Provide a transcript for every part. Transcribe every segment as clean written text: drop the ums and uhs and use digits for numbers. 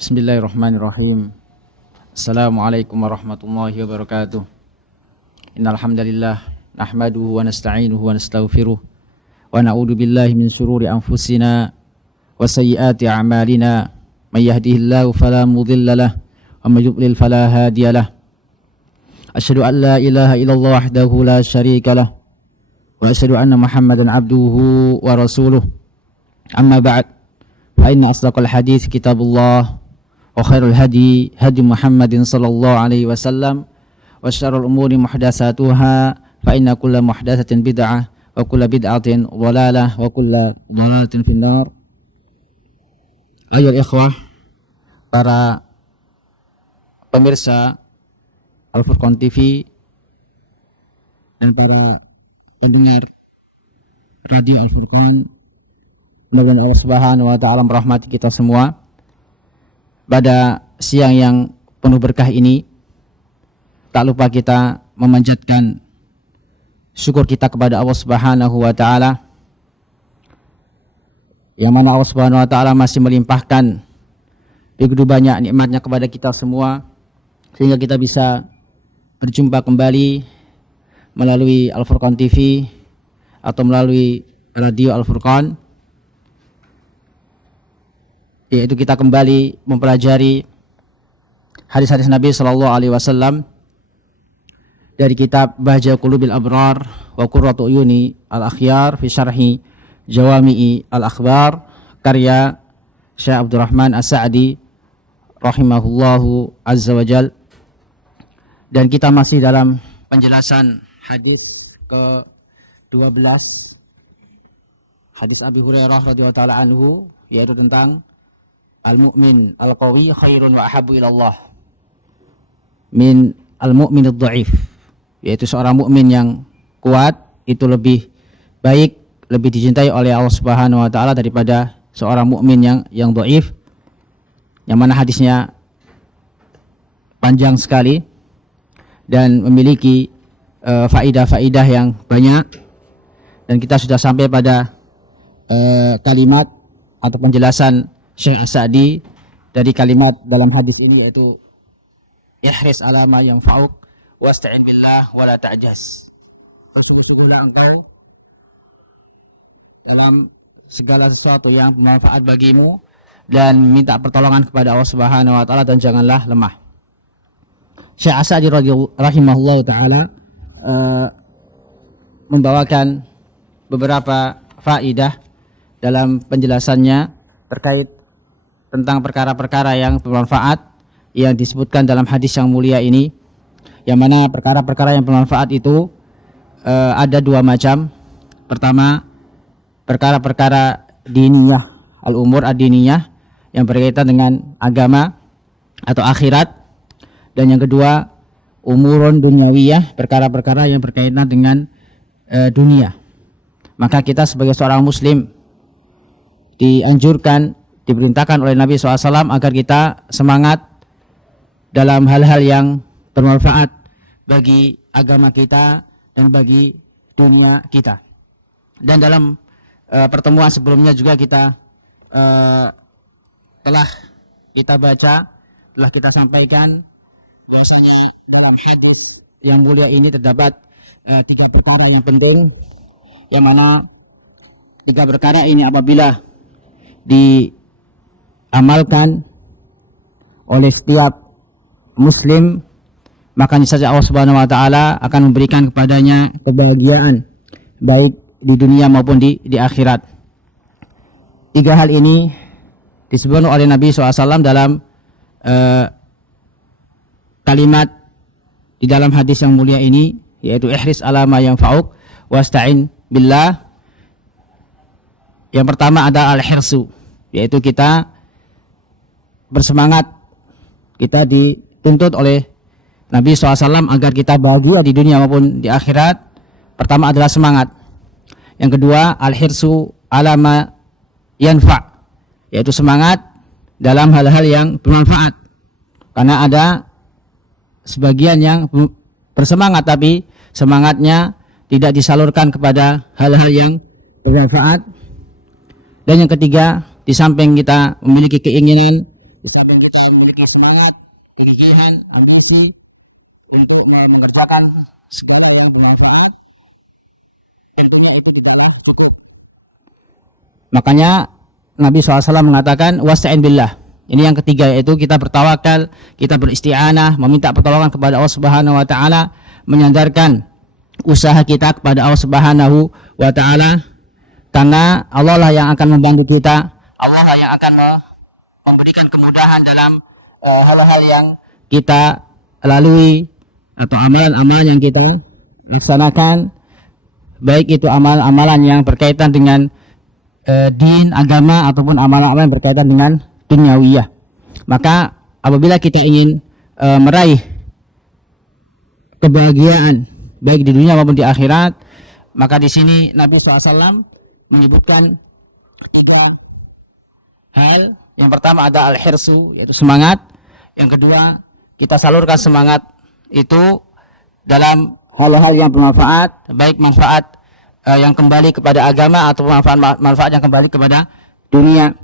Bismillahirrahmanirrahim. Assalamualaikum warahmatullahi wabarakatuh. Innal hamdalillah nahmaduhu wa nasta'inuhu wa nastaghfiruh wa na'udzu billahi min shururi anfusina wa sayyiati a'malina. May yahdihillahu fala mudilla lahu wa may yudlil fala hadiya lahu. Asyhadu an la ilaha illallah wahdahu la syarika lahu wa asyhadu anna Muhammadan abduhu wa rasuluh. Amma ba'd. Fa inna asdaqal hadits kitabullah wa khairul hadi hadi Muhammadin sallallahu alaihi wasallam wa syarrul umuri muhdatsatuha fa inna kulla muhdatsatin bid'ah wa kulla bid'atin dhalalah wa kulla dhalalatin finnar. Ayo ikhwah, para pemirsa Al-Furqan TV dan para pendengar Radio Al-Furqan, mudah-mudahan Allah Subhanahu wa taala merahmati kita semua. Pada siang yang penuh berkah ini, tak lupa kita memanjatkan syukur kita kepada Allah Subhanahu wa taala, yang mana Allah Subhanahu wa taala masih melimpahkan begitu banyak nikmatnya kepada kita semua, sehingga kita bisa berjumpa kembali melalui Al-Furqan TV atau melalui Radio Al-Furqan, yaitu kita kembali mempelajari hadis-hadis Nabi sallallahu alaihi wasallam dari kitab Bahja Qulubil Abrar wa Qurratu Uyuni Al-Akhyar fi Syarhi Jawami'i Al-Akhbar karya Syekh Abdurrahman As-Sa'di rahimahullahu azza wajal. Dan kita masih dalam penjelasan hadis ke-12, hadis Abi Hurairah radhiyallahu taala anhu, yaitu tentang al-mu'min al-qawi khairun wa ahabbu ilallah min al-mu'min ad-dha'if, yaitu seorang mukmin yang kuat itu lebih baik, lebih dicintai oleh Allah Subhanahu wa taala daripada seorang mukmin yang dhaif, yang mana hadisnya panjang sekali dan memiliki faidah-faidah yang banyak. Dan kita sudah sampai pada kalimat atau penjelasan Syekh As-Sa'di dari kalimat dalam hadis ini, yaitu ihris ala ma yanfa'uk wasta'in billah wala ta'jaz. Bersungguh-sungguhlah engkau dalam segala sesuatu yang bermanfaat bagimu dan minta pertolongan kepada Allah Subhanahu wa taala dan janganlah lemah. Syekh As-Sa'di rahimahullahu taala membawakan beberapa faidah dalam penjelasannya terkait tentang perkara-perkara yang bermanfaat yang disebutkan dalam hadis yang mulia ini, yang mana perkara-perkara yang bermanfaat itu ada dua macam. Pertama, perkara-perkara diniyah, al-umur ad-diniyah, yang berkaitan dengan agama atau akhirat. Dan yang kedua, umurun dunyawiyah, perkara-perkara yang berkaitan dengan dunia. Maka kita sebagai seorang muslim dianjurkan, diperintahkan oleh Nabi SAW agar kita semangat dalam hal-hal yang bermanfaat bagi agama kita dan bagi dunia kita. Dan dalam pertemuan sebelumnya juga kita telah kita baca, telah kita sampaikan bahwasanya dalam hadis yang mulia ini terdapat tiga perkara yang penting, yang mana tiga perkara ini apabila diamalkan oleh setiap muslim, maka niscaya Allah Subhanahu wa taala akan memberikan kepadanya kebahagiaan baik di dunia maupun di akhirat. Tiga hal ini disebutkan oleh Nabi SAW dalam kalimat di dalam hadis yang mulia ini, yaitu ihris ala ma yanfa'uk wasta'in billah. Yang pertama ada al-hirsu, yaitu kita bersemangat, kita dituntut oleh Nabi SAW agar kita bahagia di dunia maupun di akhirat. Pertama adalah semangat. Yang kedua, al-hirsu ala ma yanfa', yaitu semangat dalam hal-hal yang bermanfaat. Karena ada sebagian yang bersemangat tapi semangatnya tidak disalurkan kepada hal-hal yang bermanfaat. Dan yang ketiga, di samping kita memiliki keinginan Bisa kita memiliki semangat, kegigihan, ambisi untuk mengerjakan segala yang bermanfaat. Itu pertama cukup. Makanya Nabi SAW mengatakan wasta'in billah. Ini yang ketiga, yaitu kita bertawakal, kita beristi'anah, meminta pertolongan kepada Allah Subhanahu wa taala, menyandarkan usaha kita kepada Allah Subhanahu wa taala, karena Allah lah yang akan membantu kita, Allah lah yang akan memberikan kemudahan dalam hal-hal yang kita lalui atau amalan-amalan yang kita laksanakan, baik itu amalan-amalan yang berkaitan dengan din, agama, ataupun amalan-amalan yang berkaitan dengan duniawiyah. Maka apabila kita ingin meraih kebahagiaan baik di dunia maupun di akhirat, maka di sini Nabi SAW menyebutkan tiga hal. Yang pertama ada al-hirsu, yaitu semangat. Yang kedua, kita salurkan semangat itu dalam hal-hal yang bermanfaat, baik manfaat yang kembali kepada agama atau manfaat yang kembali kepada dunia.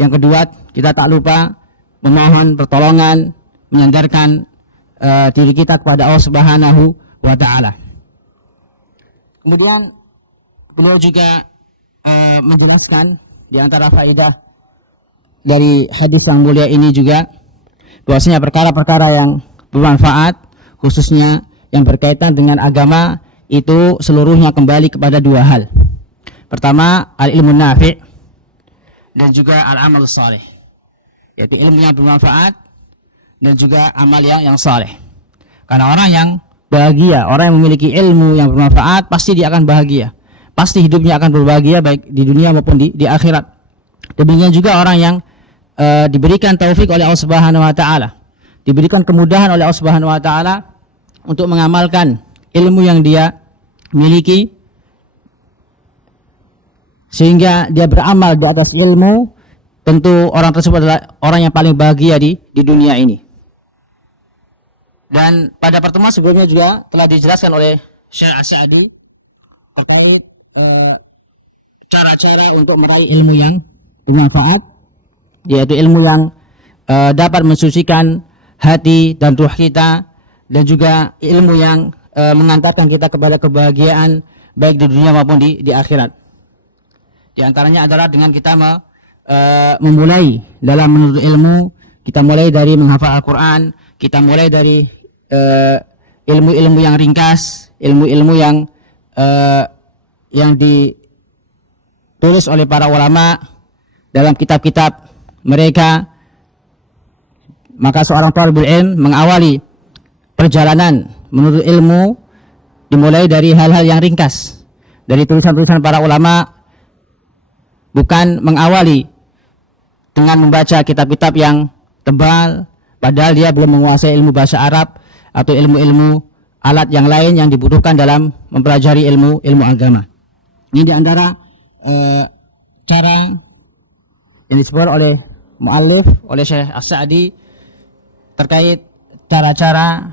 Yang kedua, kita tak lupa memohon pertolongan, menyandarkan diri kita kepada Allah Subhanahu wa taala. Kemudian beliau juga menjelaskan di antara faedah dari hadis yang mulia ini juga bahwasanya perkara-perkara yang bermanfaat, khususnya yang berkaitan dengan agama, itu seluruhnya kembali kepada dua hal. Pertama, al-ilmu nafi' dan juga al-amal saleh, yaitu ilmu yang bermanfaat dan juga amal yang saleh. Karena orang yang bahagia, orang yang memiliki ilmu yang bermanfaat, pasti dia akan bahagia, pasti hidupnya akan berbahagia baik di dunia maupun di akhirat. Demikian juga orang yang diberikan taufik oleh Allah Subhanahu wa taala, diberikan kemudahan oleh Allah Subhanahu wa taala untuk mengamalkan ilmu yang dia miliki, sehingga dia beramal di atas ilmu, tentu orang tersebut adalah orang yang paling bahagia di dunia ini. Dan pada pertemuan sebelumnya juga telah dijelaskan oleh Syekh As-Sa'di terkait cara-cara untuk meraih ilmu yang bermanfaat, yaitu ilmu yang dapat mensucikan hati dan ruh kita, dan juga ilmu yang mengantarkan kita kepada kebahagiaan baik di dunia maupun di akhirat. Di antaranya adalah dengan kita memulai dalam menuntut ilmu, kita mulai dari menghafal Al-Quran, kita mulai dari ilmu-ilmu yang ringkas, ilmu-ilmu yang ditulis oleh para ulama dalam kitab-kitab mereka. Maka seorang thalibul ilm mengawali perjalanan menuntut ilmu dimulai dari hal-hal yang ringkas, dari tulisan-tulisan para ulama, bukan mengawali dengan membaca kitab-kitab yang tebal, padahal dia belum menguasai ilmu bahasa Arab atau ilmu-ilmu alat yang lain yang dibutuhkan dalam mempelajari ilmu agama. Ini di antara cara yang disebut oleh muallif, oleh Syekh As-Sa'di, terkait cara-cara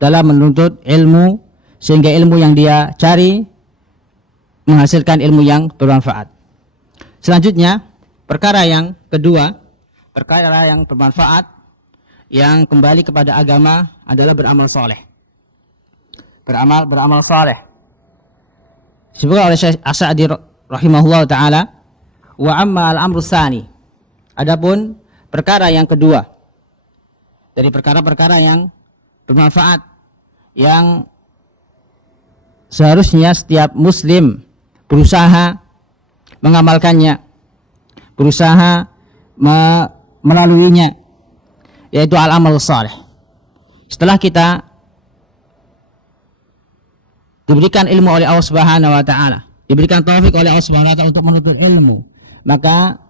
dalam menuntut ilmu sehingga ilmu yang dia cari menghasilkan ilmu yang bermanfaat. Selanjutnya, perkara yang kedua, perkara yang bermanfaat yang kembali kepada agama adalah beramal saleh. Beramal saleh. Disebutkan oleh Syekh As-Sa'di rahimahullah taala, wa amma al-amru tsani. Adapun perkara yang kedua dari perkara-perkara yang bermanfaat yang seharusnya setiap muslim berusaha mengamalkannya, berusaha melaluinya, yaitu al-amal saleh. Setelah kita diberikan ilmu oleh Allah Subhanahu wa taala, diberikan taufik oleh Allah Subhanahu wa taala untuk menuntut ilmu, maka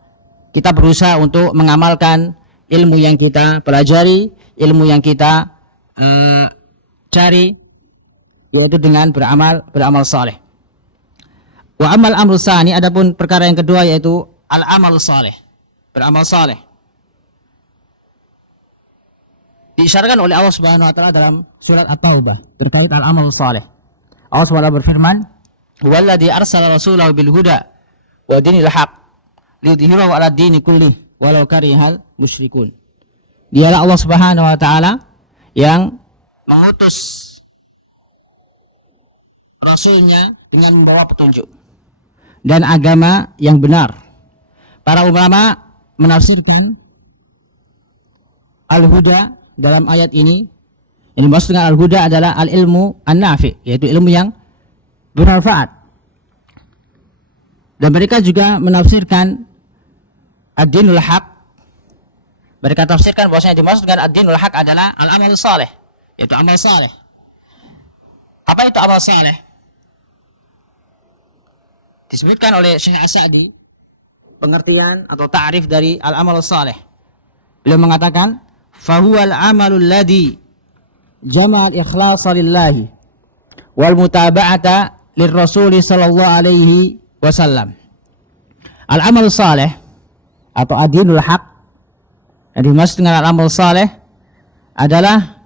kita berusaha untuk mengamalkan ilmu yang kita pelajari, ilmu yang kita cari, yaitu dengan beramal saleh. Wa amal amru tsani, adapun perkara yang kedua yaitu al-amal saleh, beramal saleh. Diisyaratkan oleh Allah Subhanahu wa taala dalam surat At-Taubah terkait al-amal saleh. Allah Subhanahu berfirman, "Huwallazi arsala rasulahu bil huda wa dinil haq liyudhhirahu 'ala ad-dini kullih walau karihal musyrikun." Dialah Allah Subhanahu wa taala yang mengutus rasulnya dengan membawa petunjuk dan agama yang benar. Para ulama menafsirkan al-huda dalam ayat ini, yang dimaksud dengan al-huda adalah al-ilmu an-nafi, yaitu ilmu yang bermanfaat. Dan mereka juga menafsirkan ad-dinul haq. Mereka tafsirkan bahwasanya dimaksud dengan ad-dinul haq adalah al-amal saleh, yaitu amal saleh. Apa itu amal saleh? Disebutkan oleh Syekh As-Sa'di pengertian atau ta'rif dari al-amal saleh. Beliau mengatakan, "Fahuwal amalul ladzi jama'al ikhlasa lillahi wal mutaba'ata lirrasul sallallahu alaihi wasallam." Al-amal saleh atau ad-dinul haq, yang dimaksud dengan al-amal saleh adalah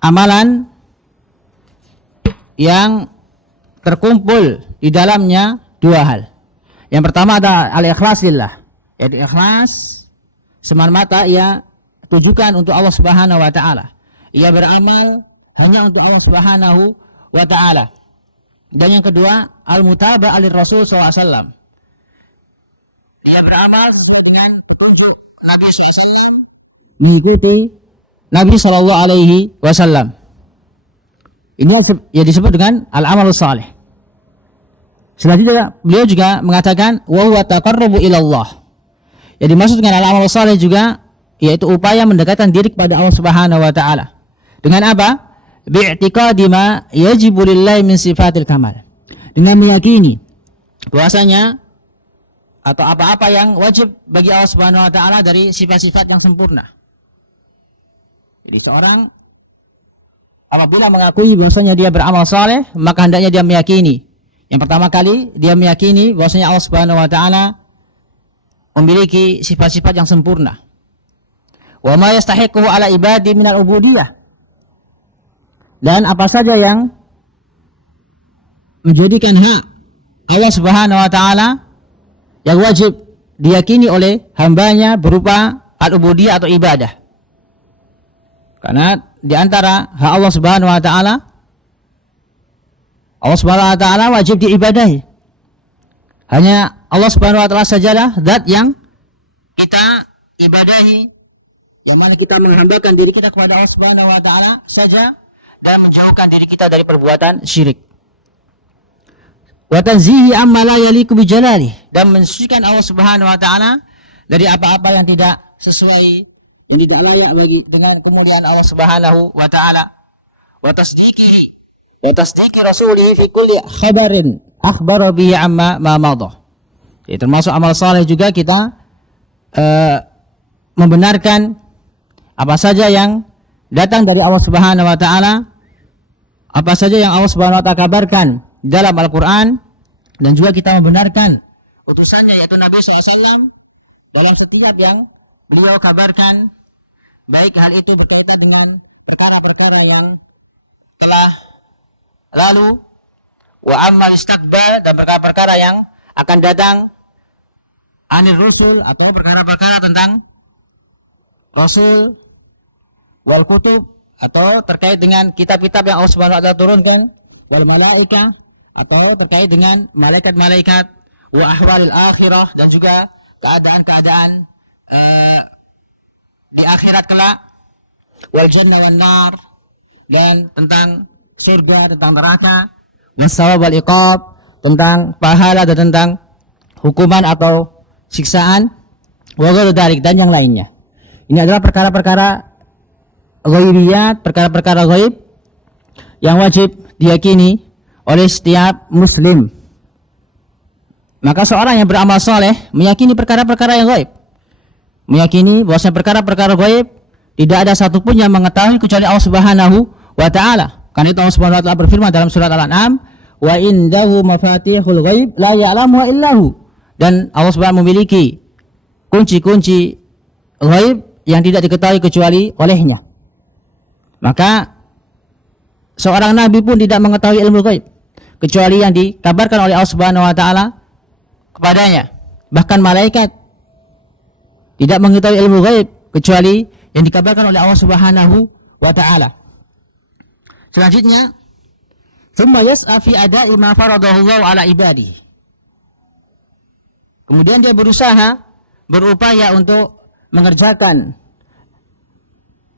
amalan yang terkumpul di dalamnya dua hal. Yang pertama adalah al-ikhlas lillah, yaitu ikhlas semata-mata ia tujukan untuk Allah Subhanahu wa taala. Ia beramal hanya untuk Allah Subhanahu wa taala. Dan yang kedua, al-mutaba'ah lir-rasul sallallahu alaihi wasallam. Ia beramal sesuai dengan petunjuk Nabi SAW, mengikuti Nabi sallallahu alaihi wasallam. Ini yang disebut dengan al-amal saleh. Selanjutnya beliau juga mengatakan wa huwa taqarrubu ila Allah. Yang dimaksud dengan al-amal saleh juga yaitu upaya mendekatkan diri kepada Allah Subhanahu wa taala. Dengan apa? Bi'tiqadi ma yajibu lillahi min sifatil kamal. Dengan meyakini bahwasanya atau apa-apa yang wajib bagi Allah Subhanahu wa taala dari sifat-sifat yang sempurna. Jadi seorang apabila mengakui bahwasanya dia beramal saleh, maka hendaknya dia meyakini. Yang pertama kali dia meyakini bahwasanya Allah Subhanahu wa taala memiliki sifat-sifat yang sempurna. Wa ma yastahiquhu ala ibadi minal ubudiyah. Dan apa saja yang menjadikan hak Allah Subhanahu wa taala yang wajib diyakini oleh hambanya berupa al-ubudiyah atau ibadah. Karena di antara hak Allah Subhanahu wa taala, Allah Subhanahu wa taala wajib diibadahi. Hanya Allah Subhanahu wa taala sajalah zat yang kita ibadahi, yang mana kita menghambakan diri kita kepada Allah Subhanahu wa taala saja dan menjauhkan diri kita dari perbuatan syirik. Wa tanzihi amma la yaliqu bi jalalihi, dan mensucikan Allah Subhanahu wa taala dari apa-apa yang tidak sesuai, yang tidak layak bagi dengan kemuliaan Allah Subhanahu wa taala. Wa tasdiqihi wa tasdiqi rasulihi fi kulli khabarin akhbara bihi amma ma madha. Termasuk amal saleh juga kita membenarkan apa saja yang datang dari Allah Subhanahu wa taala, apa saja yang Allah Subhanahu wa taala kabarkan dalam Al-Qur'an, dan juga kita membenarkan utusannya yaitu Nabi SAW dalam setiap yang beliau kabarkan, baik hal itu berkaitan dengan perkara-perkara yang telah lalu, wa ammal istaqbal, dan perkara-perkara yang akan datang, anir rusul, atau perkara-perkara tentang rasul, wal kutub, atau terkait dengan kitab-kitab yang Allah Subhanahu wa taala turunkan, wal malaika, atau terkait dengan malaikat-malaikat, wa ahwalil akhirah, dan juga keadaan-keadaan di akhirat kelak, wal jannah wan nar, dan tentang surga, tentang neraka, wasawab wal iqab, tentang pahala dan tentang hukuman atau siksaan, wa ghairu dzalik, dan yang lainnya. Ini adalah perkara-perkara ghaibiyat, perkara-perkara ghaib yang wajib diyakini oleh setiap muslim. Maka seorang yang beramal soleh meyakini perkara-perkara yang ghaib, meyakini bahwa perkara-perkara ghaib tidak ada satupun yang mengetahui kecuali Allah Subhanahu wa taala. Karena itu Allah Subhanahu wa taala berfirman dalam surat Al-An'am, wa indahu mafatihul ghaib la ya'lamuha illahu, dan Allah Subhanahu memiliki kunci-kunci ghaib yang tidak diketahui kecuali olehnya. Maka seorang nabi pun tidak mengetahui ilmu ghaib kecuali yang dikabarkan oleh Allah Subhanahu wa taala kepadanya. Bahkan malaikat tidak mengetahui ilmu ghaib kecuali yang dikabarkan oleh Allah Subhanahu wa taala. Selanjutnya, thumma yas'a fi ada'i ma faradahu Allah ala ibadihi. Kemudian dia berusaha, berupaya untuk mengerjakan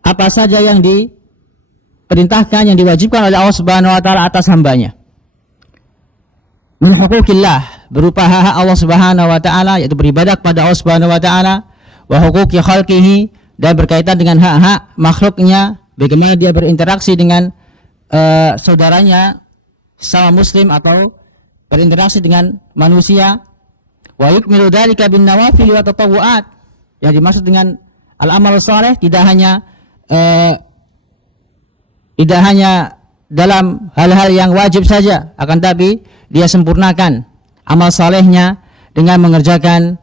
apa saja yang diperintahkan, yang diwajibkan oleh Allah Subhanahu wa taala atas hambanya. Min huquqillah, berupa hak Allah Subhanahu wa taala, yaitu beribadah kepada Allah Subhanahu wa taala, wa huquqi khalqihi, dan berkaitan dengan hak-hak makhluknya, bagaimana dia berinteraksi dengan saudaranya sama muslim atau berinteraksi dengan manusia. Wa yukmilu dzalika bin nawafil wa tatawwu'at, yang dimaksud dengan al-amal saleh tidak hanya dalam hal-hal yang wajib saja, akan tapi dia sempurnakan amal salehnya dengan mengerjakan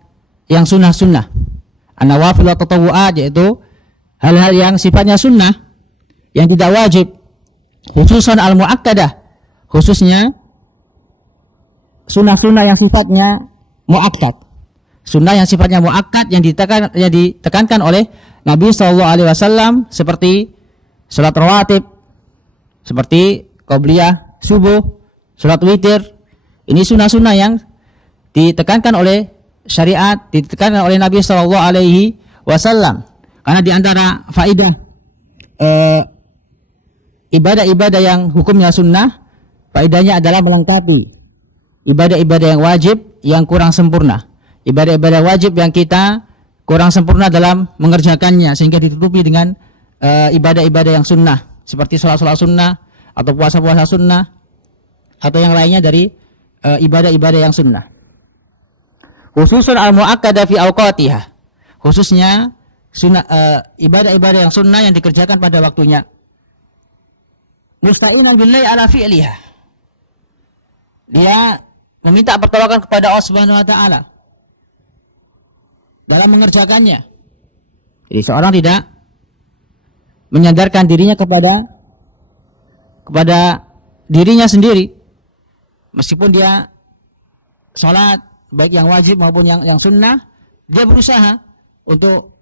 yang sunnah-sunnah. An-nawafil wa tatawwu'at, yaitu hal-hal yang sifatnya sunnah, yang tidak wajib, khususan al-mu'akkadah, khususnya sunnah-sunnah yang sifatnya mu'akkad, sunnah yang sifatnya mu'akkad, yang ditekankan oleh Nabi SAW, seperti salat rawatib, seperti qabliyah subuh, salat witir. Ini sunnah-sunnah yang ditekankan oleh syariat, ditekankan oleh Nabi SAW. Karena di antara faidah ibadah-ibadah yang hukumnya sunnah, faidahnya adalah melengkapi ibadah-ibadah yang wajib yang kurang sempurna. Ibadah-ibadah wajib yang kita kurang sempurna dalam mengerjakannya, sehingga ditutupi dengan ibadah-ibadah yang sunnah, seperti sholat-sholat sunnah atau puasa-puasa sunnah atau yang lainnya dari ibadah-ibadah yang sunnah. Khususun al-mu'akkada fi awqatiha, khususnya sunnah, ibadah-ibadah yang sunnah yang dikerjakan pada waktunya. Musta'inan billahi ala fi'liha, dia meminta pertolongan kepada Allah Subhanahu wa taala dalam mengerjakannya. Jadi seorang tidak menyandarkan dirinya kepada dirinya sendiri, meskipun dia sholat baik yang wajib maupun yang sunnah, dia berusaha untuk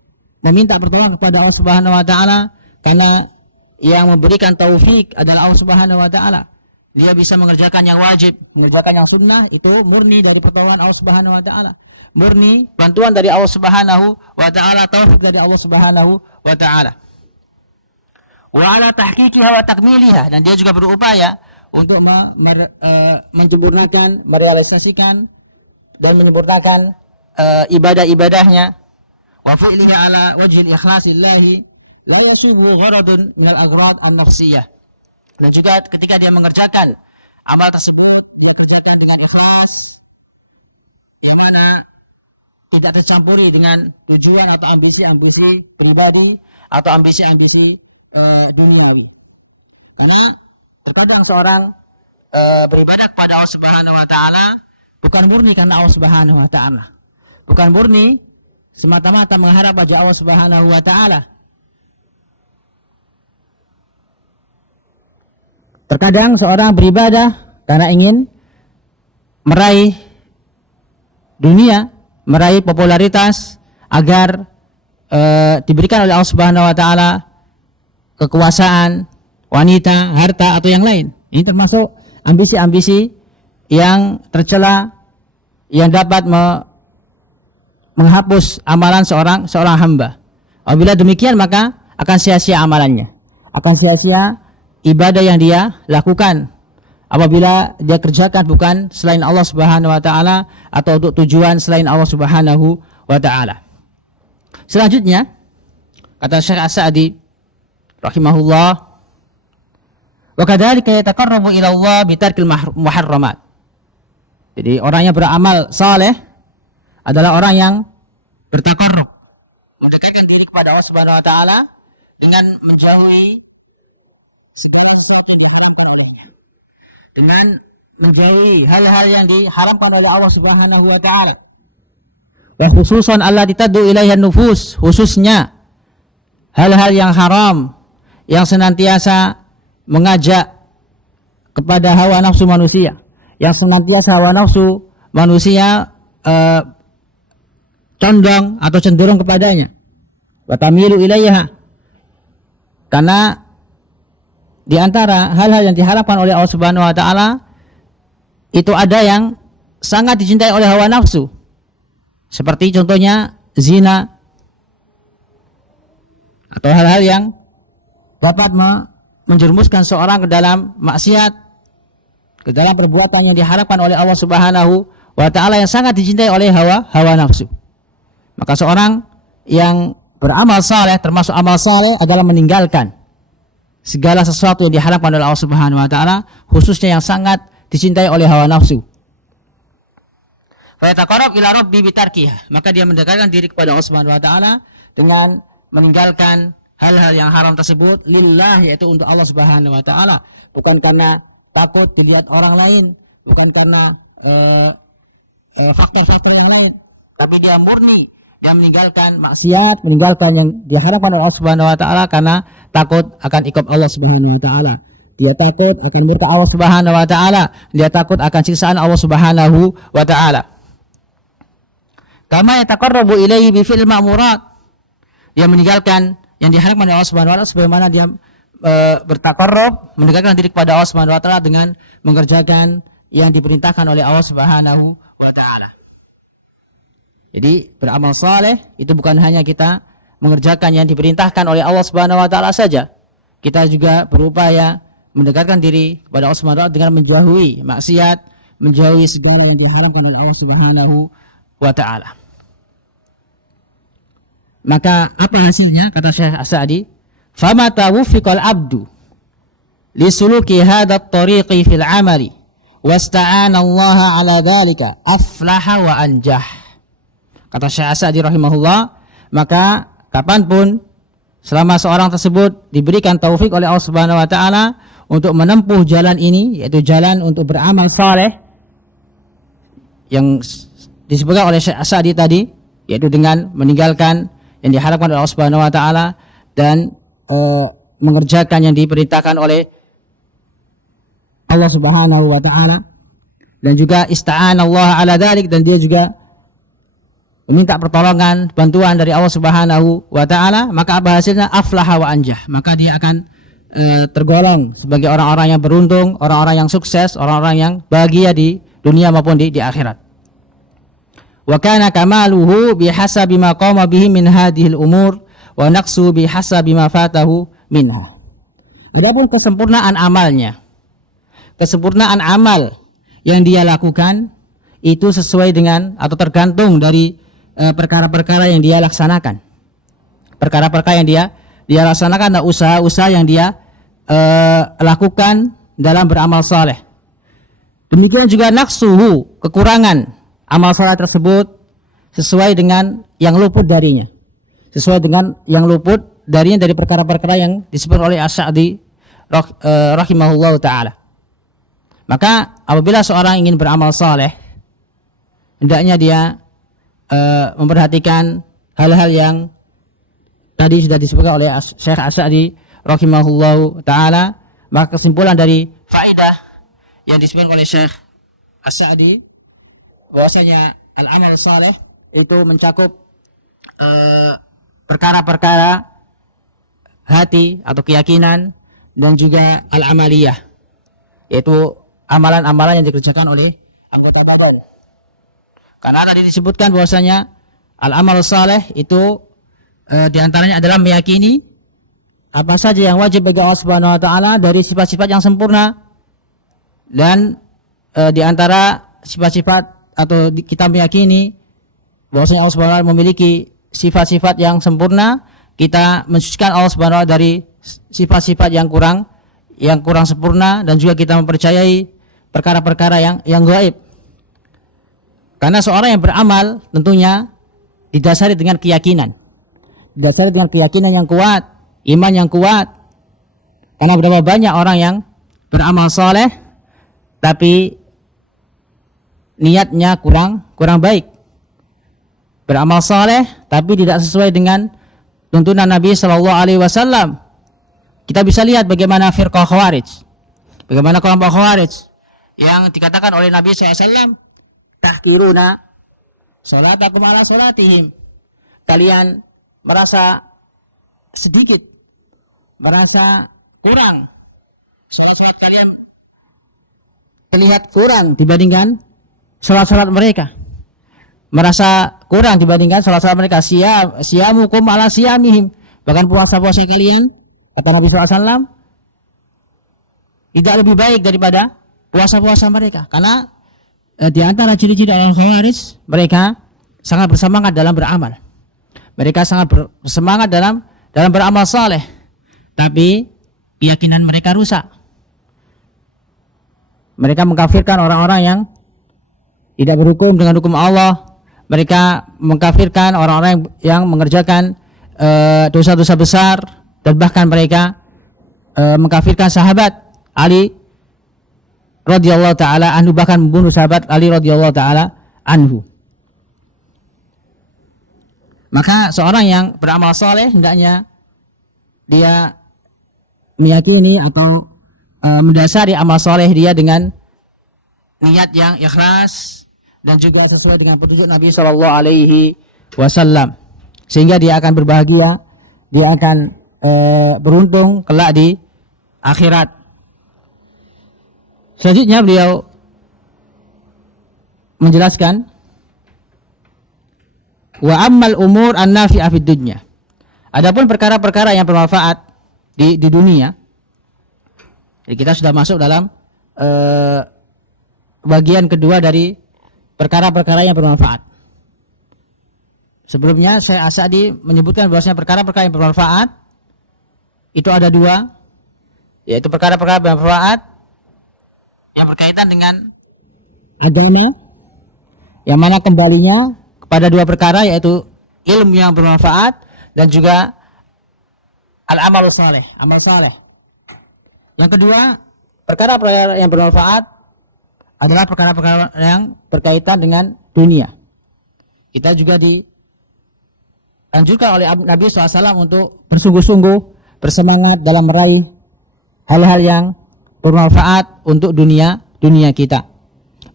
meminta pertolongan kepada Allah Subhanahu wa taala, karena yang memberikan taufik adalah Allah Subhanahu wa taala. Dia bisa mengerjakan yang wajib, mengerjakan yang sunnah, itu murni dari pertolongan Allah Subhanahu wa taala, murni bantuan dari Allah Subhanahu wa taala, taufik dari Allah Subhanahu wa taala. Wa ala tahqiqiha wa takmiliha, dan dia juga berupaya untuk menyempurnakan, merealisasikan dan menyempurnakan ibadah-ibadahnya. Wa fi'liha ala wajhil ikhlasillahi la yasubu gharadun minal aghrad an-nafsiyah. Dan juga ketika dia mengerjakan amal tersebut, dikerjakan dengan ikhlas, di mana tidak tercampuri dengan tujuan atau ambisi-ambisi pribadi atau ambisi-ambisi duniawi. Karena terkadang seorang beribadah kepada Allah Subhanahu wa taala bukan murni karena Allah Subhanahu wa taala, bukan murni semata-mata mengharap wajah Allah Subhanahu wa taala. Terkadang seorang beribadah karena ingin meraih dunia, meraih popularitas, agar diberikan oleh Allah Subhanahu wa taala kekuasaan, wanita, harta atau yang lain. Ini termasuk ambisi-ambisi yang tercela, yang dapat menghapus amalan seorang hamba. Apabila demikian, maka akan sia-sia amalannya, akan sia-sia ibadah yang dia lakukan apabila dia kerjakan bukan selain Allah Subhanahu wa taala atau untuk tujuan selain Allah Subhanahu wa taala. Selanjutnya, kata Syekh As-Sa'di rahimahullah, wa kadzalika yataqarrabu ila Allah bi tarkil muharramat. Jadi orang yang beramal saleh adalah orang yang bertaqarrub, mendekatkan diri kepada Allah Subhanahu wa taala dengan menjauhi segala sesuatu yang diharamkan olehnya, dengan menjauhi hal-hal yang diharamkan oleh Allah Subhanahu wa taala. Wa khususan allati tad'u ilaiha nufus, khususnya hal-hal yang haram yang senantiasa mengajak kepada hawa nafsu manusia, yang senantiasa hawa nafsu manusia condong atau cenderung kepadanya. wa tamilu ilaiha. Karena di antara hal-hal yang diharapkan oleh Allah Subhanahu wa taala itu ada yang sangat dicintai oleh hawa nafsu. Seperti contohnya zina atau hal-hal yang dapat menjerumuskan seorang ke dalam maksiat, ke dalam perbuatan yang diharapkan oleh Allah Subhanahu wa taala yang sangat dicintai oleh hawa nafsu. Maka seorang yang beramal saleh, termasuk amal saleh adalah meninggalkan segala sesuatu yang diharapkan oleh Allah Subhanahu wa taala, khususnya yang sangat dicintai oleh hawa nafsu. Fa yataqarrab ila rabbi bitarkiha, maka dia mendekatkan diri kepada Allah Subhanahu wa taala dengan meninggalkan hal-hal yang haram tersebut lillah, yaitu untuk Allah Subhanahu wa taala, bukan karena takut dilihat orang lain, bukan karena faktor-faktor yang lain, tapi dia murni, dia meninggalkan maksiat, meninggalkan yang diharapkan oleh Allah Subhanahu wa taala karena takut akan iqab Allah Subhanahu wa taala. Dia takut akan murka Allah Subhanahu wa taala, dia takut akan siksaan Allah Subhanahu wa taala. Kama yataqarrabu ilaihi bi fi'l ma'murat. Dia meninggalkan yang diharapkan oleh Allah Subhanahu wa taala sebagaimana dia bertaqarrub, mendekatkan diri kepada Allah Subhanahu wa taala dengan mengerjakan yang diperintahkan oleh Allah Subhanahu wa taala. Jadi beramal saleh itu bukan hanya kita mengerjakan yang diperintahkan oleh Allah Subhanahu wa taala saja. Kita juga berupaya mendekatkan diri kepada Allah Subhanahu wa taala dengan menjauhi maksiat, menjauhi segala yang diharapkan oleh Allah Subhanahu wa taala. Maka apa hasilnya? Kata Syekh As-Sa'di, "Fama tawfiqal abdu li suluki hadha at-tariqi fil 'amali wasta'ana Allah 'ala dzalika aflaha wa anjah." Kata Syekh As-Sa'di rahimahullah, maka kapanpun selama seorang tersebut diberikan taufik oleh Allah Subhanahu wa taala untuk menempuh jalan ini, yaitu jalan untuk beramal saleh yang disebutkan oleh Syekh As-Sa'di tadi, yaitu dengan meninggalkan yang diharapkan oleh Allah Subhanahu wa taala dan mengerjakan yang diperintahkan oleh Allah Subhanahu wa taala, dan juga ista'ana Allah 'ala dzalik, dan dia juga meminta pertolongan, bantuan dari Allah Subhanahu wa taala, maka apa hasilnya? Aflaha wa anjah. Maka dia akan tergolong sebagai orang-orang yang beruntung, orang-orang yang sukses, orang-orang yang bahagia di dunia maupun di akhirat. Wa kana kamaluhu bihasabi ma qama bihi min hadhil umur wa naqsu bihasabi ma fatahu minha. Adapun kesempurnaan amalnya, kesempurnaan amal yang dia lakukan itu sesuai dengan atau tergantung dari perkara-perkara yang dia laksanakan. Perkara-perkara yang dia laksanakan dan usaha-usaha yang dia lakukan dalam beramal saleh. Demikian juga naqsuhu, kekurangan amal saleh tersebut sesuai dengan yang luput darinya. Sesuai dengan yang luput darinya dari perkara-perkara yang disebut oleh As-Sa'di rahimahullahu taala. Maka apabila seorang ingin beramal saleh, hendaknya dia memperhatikan hal-hal yang tadi sudah disebutkan oleh Syekh As-Sa'di rahimahullahu taala. Maka kesimpulan dari faedah yang disebutkan oleh Syekh As-Sa'di bahwasanya al-amal saleh itu mencakup perkara-perkara hati atau keyakinan, dan juga al-amaliyah, yaitu amalan-amalan yang dikerjakan oleh anggota badan. Karena tadi disebutkan bahwasanya al-amal saleh itu diantaranya adalah meyakini apa saja yang wajib bagi Allah Subhanahu wa taala dari sifat-sifat yang sempurna, dan diantara sifat-sifat atau kita meyakini bahwasanya Allah Subhanahu wa taala memiliki sifat-sifat yang sempurna, kita mensucikan Allah Subhanahu wa taala dari sifat-sifat yang kurang sempurna, dan juga kita mempercayai perkara-perkara yang gaib. Karena seorang yang beramal tentunya didasari dengan keyakinan. Didasari dengan keyakinan yang kuat, iman yang kuat. Karena berapa banyak orang yang beramal saleh tapi niatnya kurang baik. Beramal saleh tapi tidak sesuai dengan tuntunan Nabi sallallahu alaihi wasallam. Kita bisa lihat bagaimana firqah Khawarij. Bagaimana kelompok Khawarij yang dikatakan oleh Nabi sallallahu alaihi wasallam, tahkiruna salatakum ala salatihim. Kalian merasa sedikit, merasa kurang, sholat-sholat kalian terlihat kurang dibandingkan sholat-sholat mereka, merasa kurang dibandingkan sholat-sholat mereka. Siyamukum ala siyamihim, bahkan puasa-puasa kalian, kata Nabi SAW, tidak lebih baik daripada puasa-puasa mereka. Karena di antara ciri-ciri orang Khawarij, mereka sangat bersemangat dalam beramal. Mereka sangat bersemangat dalam beramal saleh, tapi keyakinan mereka rusak. Mereka mengkafirkan orang-orang yang tidak berhukum dengan hukum Allah. Mereka mengkafirkan orang-orang yang mengerjakan dosa-dosa besar, dan bahkan mereka mengkafirkan sahabat Ali radhiyallahu taala anhu, bahkan membunuh sahabat Ali radhiyallahu taala anhu. Maka seorang yang beramal saleh hendaknya dia meyakini atau mendasari amal saleh dia dengan niat yang ikhlas dan juga sesuai dengan petunjuk Nabi Shallallahu Alaihi Wasallam, sehingga dia akan berbahagia, dia akan beruntung kelak di akhirat. Selanjutnya beliau menjelaskan, wa ammal umur an-nafi'ah fid dunya. Adapun perkara-perkara yang bermanfaat di dunia. Jadi kita sudah masuk dalam bagian kedua dari perkara-perkara yang bermanfaat. Sebelumnya Syekh As-Sa'di menyebutkan bahwasanya perkara-perkara yang bermanfaat itu ada dua, yaitu perkara-perkara bermanfaat yang berkaitan dengan agama, yang mana kembalinya kepada dua perkara, yaitu ilmu yang bermanfaat dan juga al-amal saleh, amal saleh. Yang kedua, perkara-perkara yang bermanfaat adalah perkara-perkara yang berkaitan dengan dunia. Kita juga dianjurkan oleh Nabi SAW untuk bersungguh-sungguh bersemangat dalam meraih hal-hal yang bermanfaat untuk dunia kita.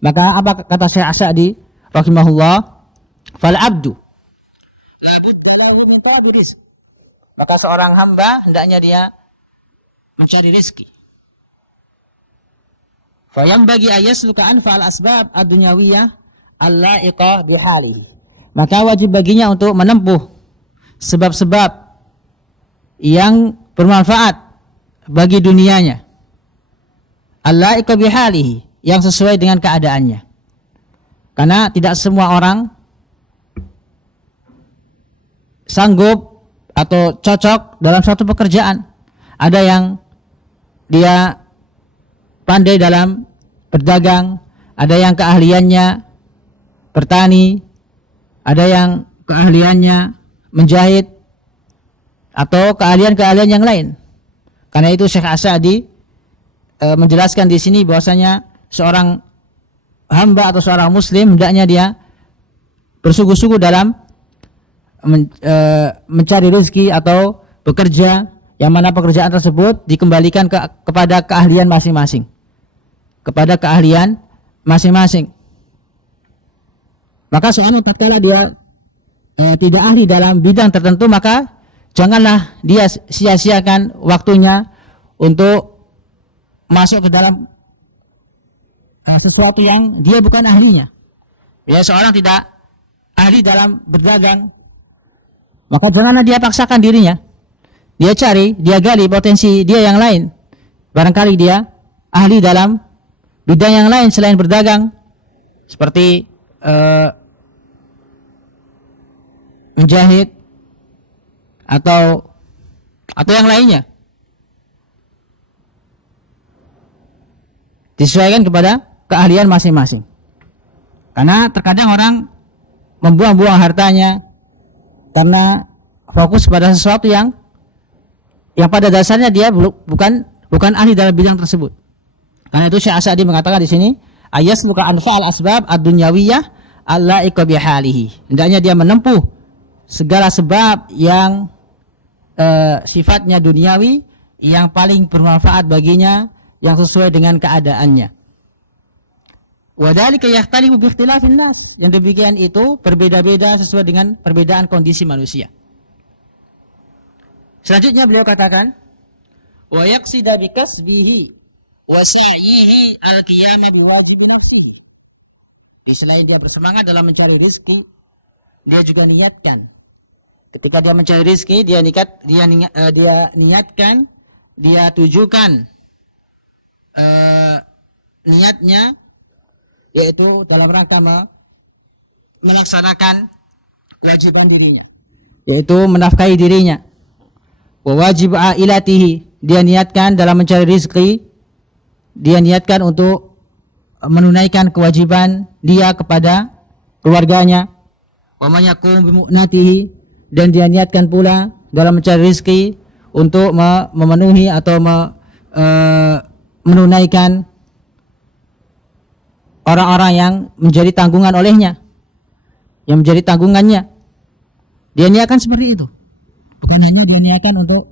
Maka apa kata Syekh As-Sa'di rahimahullah? Fal abdu maka seorang hamba hendaknya dia mencari rezeki. Fa yang bagi ayasluka anfa'al asbab ad-dunyawiyah al-la'iqah bihalihi. Maka wajib baginya untuk menempuh sebab-sebab yang bermanfaat bagi dunianya, al-la'iqah bihalihi, yang sesuai dengan keadaannya. Karena tidak semua orang sanggup atau cocok dalam suatu pekerjaan. Ada yang dia pandai dalam berdagang, ada yang keahliannya bertani, ada yang keahliannya menjahit, atau keahlian-keahlian yang lain. Karena itu Syekh As-Sa'di menjelaskan di sini bahwasanya seorang hamba atau seorang muslim hendaknya dia bersungguh-sungguh dalam mencari rezeki atau bekerja, yang mana pekerjaan tersebut dikembalikan kepada keahlian masing-masing, kepada keahlian masing-masing. Maka seorang tatkala dia tidak ahli dalam bidang tertentu, maka janganlah dia sia-siakan waktunya untuk masuk ke dalam sesuatu yang dia bukan ahlinya. Ya, seorang tidak ahli dalam berdagang, maka janganlah dia paksakan dirinya. Dia cari, dia gali potensi dia yang lain. Barangkali dia ahli dalam bidang yang lain selain berdagang, seperti menjahit atau yang lainnya. Disesuaikan kepada keahlian masing-masing. Karena terkadang orang membuang-buang hartanya karena fokus pada sesuatu yang pada dasarnya dia bukan ahli dalam bidang tersebut. Karena itu Syekh As-Sa'di mengatakan di sini, ayasluka anfa'al asbab ad-dunyawiyah al-la'iqa bihalihi. Hendaknya dia menempuh segala sebab yang sifatnya duniawi, yang paling bermanfaat baginya, yang sesuai dengan keadaannya. Wadhalika yakhtalifu bi ikhtilafin nas. Yang demikian itu berbeda-beda sesuai dengan perbedaan kondisi manusia. Selanjutnya beliau katakan, wa yaqsida bi kasbihi wa sa'ihi al-qiyamah bi wajibi nafsihi. Di selain dia bersemangat dalam mencari rezeki, dia juga niatkan. Ketika dia mencari rezeki, dia niatkan, dia tujukan niatnya, yaitu dalam rangka melaksanakan kewajiban dirinya, yaitu menafkahi dirinya. Wa wajib ailatihi, dia niatkan dalam mencari rezeki, dia niatkan untuk menunaikan kewajiban dia kepada keluarganya. Wa man yakum bi mu'natihi, dan dia niatkan pula dalam mencari rezeki untuk memenuhi atau menunaikan orang-orang yang menjadi tanggungan olehnya, yang menjadi tanggungannya. Dia niatkan seperti itu. Bukan hanya dia niatkan untuk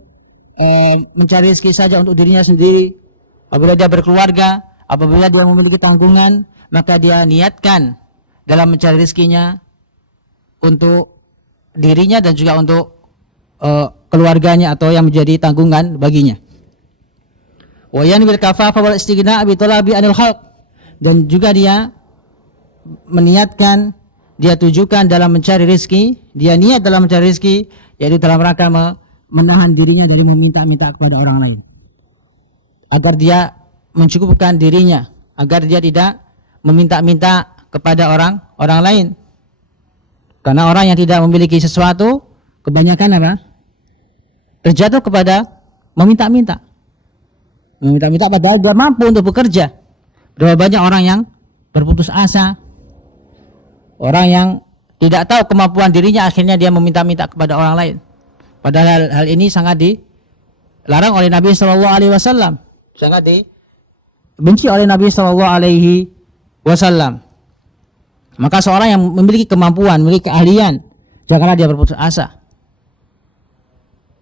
mencari rezeki saja untuk dirinya sendiri. Apabila dia berkeluarga, apabila dia memiliki tanggungan, maka dia niatkan dalam mencari rezekinya untuk dirinya dan juga untuk keluarganya atau yang menjadi tanggungan baginya. Wa yanwil kafafa wal istighna bi talabi anil khalq, dan juga dia meniatkan, dia tujukan dalam mencari rezeki, dia niat dalam mencari rezeki, yaitu dalam rangka menahan dirinya dari meminta-minta kepada orang lain, agar dia mencukupkan dirinya, agar dia tidak meminta-minta kepada orang lain. Karena orang yang tidak memiliki sesuatu, kebanyakan apa? Terjatuh kepada meminta-minta. Meminta-minta padahal dia mampu untuk bekerja. Berapa banyak orang yang berputus asa, orang yang tidak tahu kemampuan dirinya, akhirnya dia meminta-minta kepada orang lain. Padahal hal ini sangat dilarang oleh Nabi Shallallahu Alaihi Wasallam, sangat dibenci oleh Nabi Shallallahu Alaihi Wasallam. Maka seorang yang memiliki kemampuan, memiliki keahlian, janganlah dia berputus asa.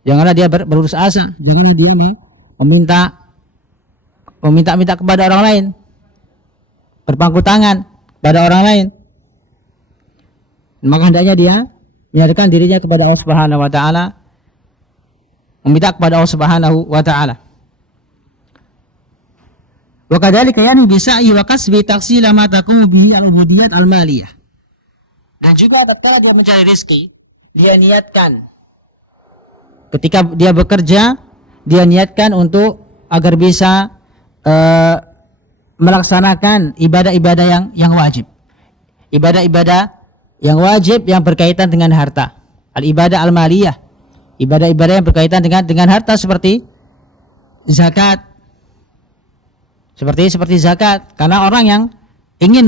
Janganlah dia berputus asa. Janganlah dia ini meminta-minta kepada orang lain, berpangku tangan pada orang lain. Maka hendaknya dia menyerahkan dirinya kepada Allah Subhanahu wa taala, meminta kepada Allah Subhanahu wa taala. Wa kadzalika yani bi sa'i wa kasbi taksila ma taqumu bihi al-ubudiyat al-maliyah. Dan juga tatkala dia mencari rezeki, dia niatkan ketika dia bekerja, dia niatkan untuk agar bisa melaksanakan ibadah-ibadah yang wajib. Ibadah-ibadah yang wajib yang berkaitan dengan harta. Al-ibadah al-maliyah. Ibadah-ibadah yang berkaitan dengan harta seperti zakat. Seperti zakat. Karena orang yang ingin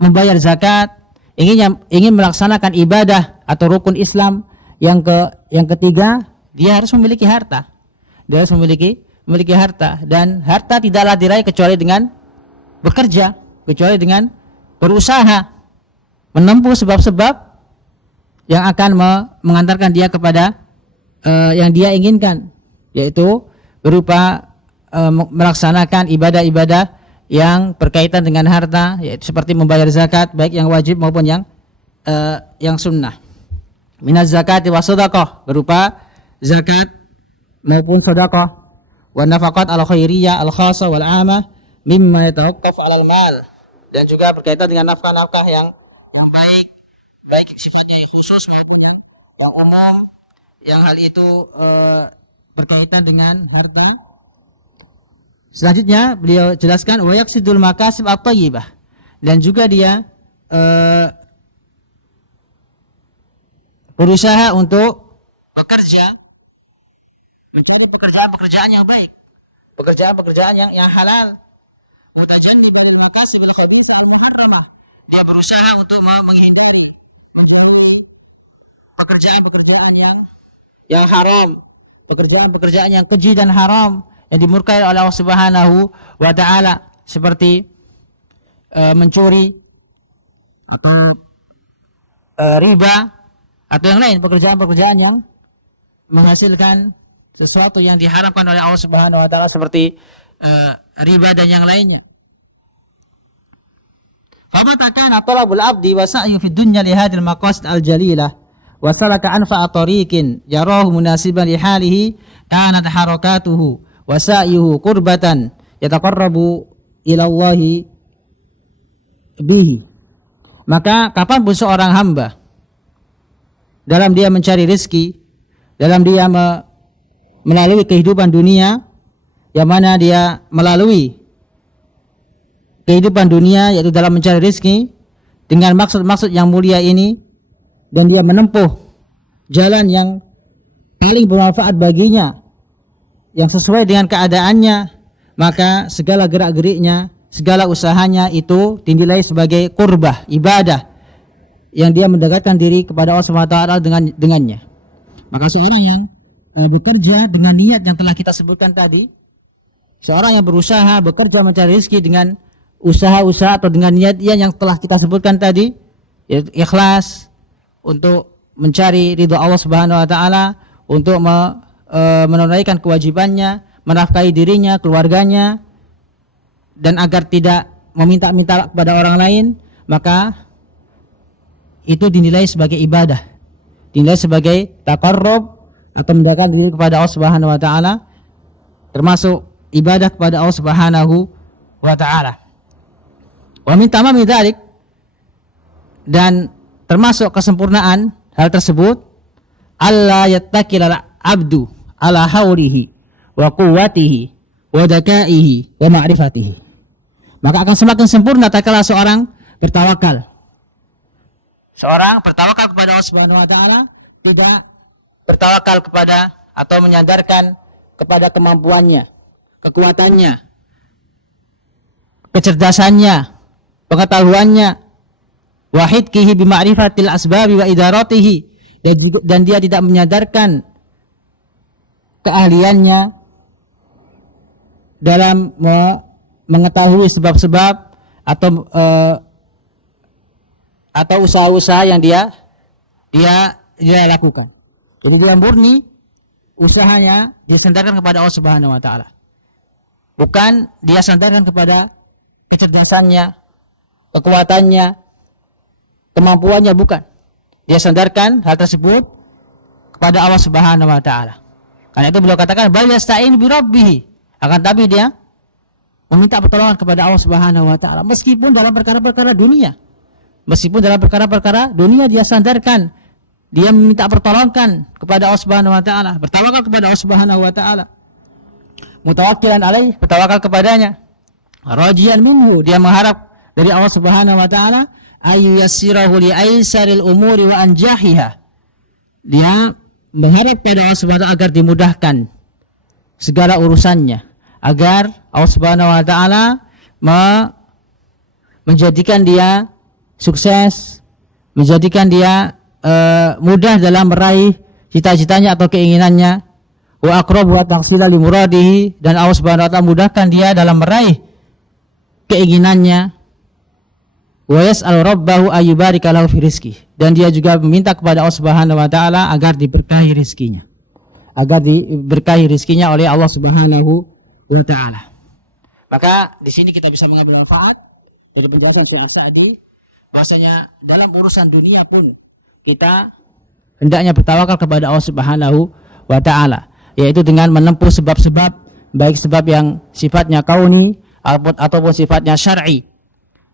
membayar zakat, ingin melaksanakan ibadah atau rukun Islam yang ketiga, dia harus memiliki harta. Dia harus memiliki harta, dan harta tidaklah diraih kecuali dengan bekerja, kecuali dengan berusaha menempuh sebab-sebab yang akan mengantarkan dia kepada yang dia inginkan, yaitu berupa melaksanakan ibadah-ibadah yang berkaitan dengan harta, yaitu seperti membayar zakat, baik yang wajib maupun yang sunnah. Minaz zakati wa shadaqah, berupa zakat maupun sedekah. Wa nafaqat al khairiyah al khassa wal 'amah mimma yatawaqqaf 'alal mal, dan juga berkaitan dengan nafkah-nafkah yang baik sifatnya khusus maupun yang umum, yang hal itu berkaitan dengan harta. Selanjutnya beliau jelaskan wa yaqsidul makasib at-thayyibah, dan juga dia berusaha untuk bekerja, mencari pekerjaan yang baik, pekerjaan yang halal. Mutajannibul makasibil khabithah al muharramah, dia berusaha untuk menghindari, menjauhi pekerjaan-pekerjaan yang haram, pekerjaan-pekerjaan yang keji dan haram, yang dimurkai oleh Allah Subhanahu wa taala, seperti mencuri atau riba atau yang lain, pekerjaan-pekerjaan yang menghasilkan sesuatu yang diharamkan oleh Allah Subhanahu wa taala, seperti riba dan yang lainnya. Fa mata kana talabul abdi wa sa'yu fid dunya li hadhil maqasid al jalilah wa salaka anfa'a tariqin yarahu munasiban li halihi kanat harakatuhu wa sa'yuhu qurbatan yataqarrabu ila Allahi bihi. Maka kapanpun seorang hamba dalam dia mencari rezeki, dalam dia melalui kehidupan dunia, yang mana dia melalui kehidupan dunia yaitu dalam mencari rezeki dengan maksud-maksud yang mulia ini, dan dia menempuh jalan yang paling bermanfaat baginya, yang sesuai dengan keadaannya, maka segala gerak-geriknya, segala usahanya itu dinilai sebagai qurbah, ibadah yang dia mendekatkan diri kepada Allah Subhanahu wa taala dengannya. Maka seorang yang bekerja dengan niat yang telah kita sebutkan tadi, seorang yang berusaha bekerja mencari rezeki dengan usaha-usaha atau dengan niat yang telah kita sebutkan tadi, yaitu ikhlas untuk mencari ridha Allah Subhanahu wa taala, untuk menunaikan kewajibannya, menafkahi dirinya, keluarganya, dan agar tidak meminta-minta kepada orang lain, maka itu dinilai sebagai ibadah, dinilai sebagai taqarrub atau mendekatkan diri kepada Allah Subhanahu wa taala, termasuk ibadah kepada Allah Subhanahu wa taala. Wa min tamami dzalik, dan termasuk kesempurnaan hal tersebut, alla yattakila abdu ala haulihi wa quwwatihi wa dakaihi wa ma'rifatihi. Maka akan semakin sempurna tatkala seorang bertawakal. Seorang bertawakal kepada Allah Subhanahu wa taala, tidak bertawakal kepada atau menyandarkan kepada kemampuannya, kekuatannya, kecerdasannya, pengetahuannya, wahidkihi bima'rifatil asbabi wa idaratihi, dan dia tidak menyadarkan keahliannya dalam mengetahui sebab-sebab atau usaha-usaha yang dia lakukan. Jadi dia murni usahanya dia sandarkan kepada Allah Subhanahu wa taala. Bukan dia sandarkan kepada kecerdasannya, kekuatannya, kemampuannya, bukan. Dia sandarkan hal tersebut kepada Allah Subhanahu wa taala. Karena itu beliau katakan bal yasta'in bi rabbih. Akan tapi dia meminta pertolongan kepada Allah Subhanahu wa taala meskipun dalam perkara-perkara dunia. Meskipun dalam perkara-perkara dunia dia sandarkan, dia meminta pertolongan kepada Allah Subhanahu wa taala, bertawakal kepada Allah Subhanahu wa taala. Mutawakkilan alaih, bertawakal kepadanya. Rajian minhu, dia mengharap dari Allah Subhanahu wa taala ayu yassirahu li aisaril umuri wa anjahiha. Dia mengharap pada Allah Subhanahu wa taala agar dimudahkan segala urusannya, agar Allah Subhanahu wa taala menjadikan dia sukses, menjadikan dia mudah dalam meraih cita-citanya atau keinginannya. Wa aqrabu wa tahsila li muradihi, dan Allah Subhanahu wa taala mudahkan dia dalam meraih keinginannya. Wa yas'al rabbahu ayyubarika lahu fi rizqi, dan dia juga meminta kepada Allah Subhanahu wa taala agar diberkahi rezekinya. Agar diberkahi rezekinya oleh Allah Subhanahu wa taala. Maka di sini kita bisa mengambil manfaat dari penjelasan Syekh Sa'di, bahwasanya dalam urusan dunia pun kita hendaknya bertawakal kepada Allah Subhanahu wa taala, yaitu dengan menempuh sebab-sebab, baik sebab yang sifatnya kauni ataupun sifatnya syar'i,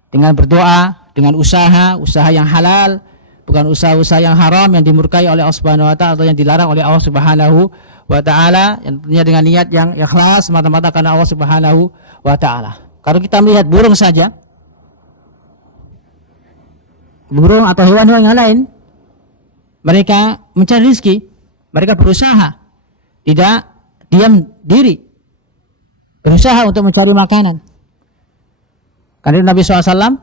dengan berdoa, dengan usaha yang halal, bukan usaha-usaha yang haram yang dimurkai oleh Allah Subhanahu wa taala atau yang dilarang oleh Allah Subhanahu wa taala, yang tentunya dengan niat yang ikhlas semata-mata karena Allah Subhanahu wa taala. Kalau kita melihat burung saja, burung atau hewan-hewan yang lain, mereka mencari rezeki, mereka berusaha, tidak diam diri, berusaha untuk mencari makanan. Karena Nabi SAW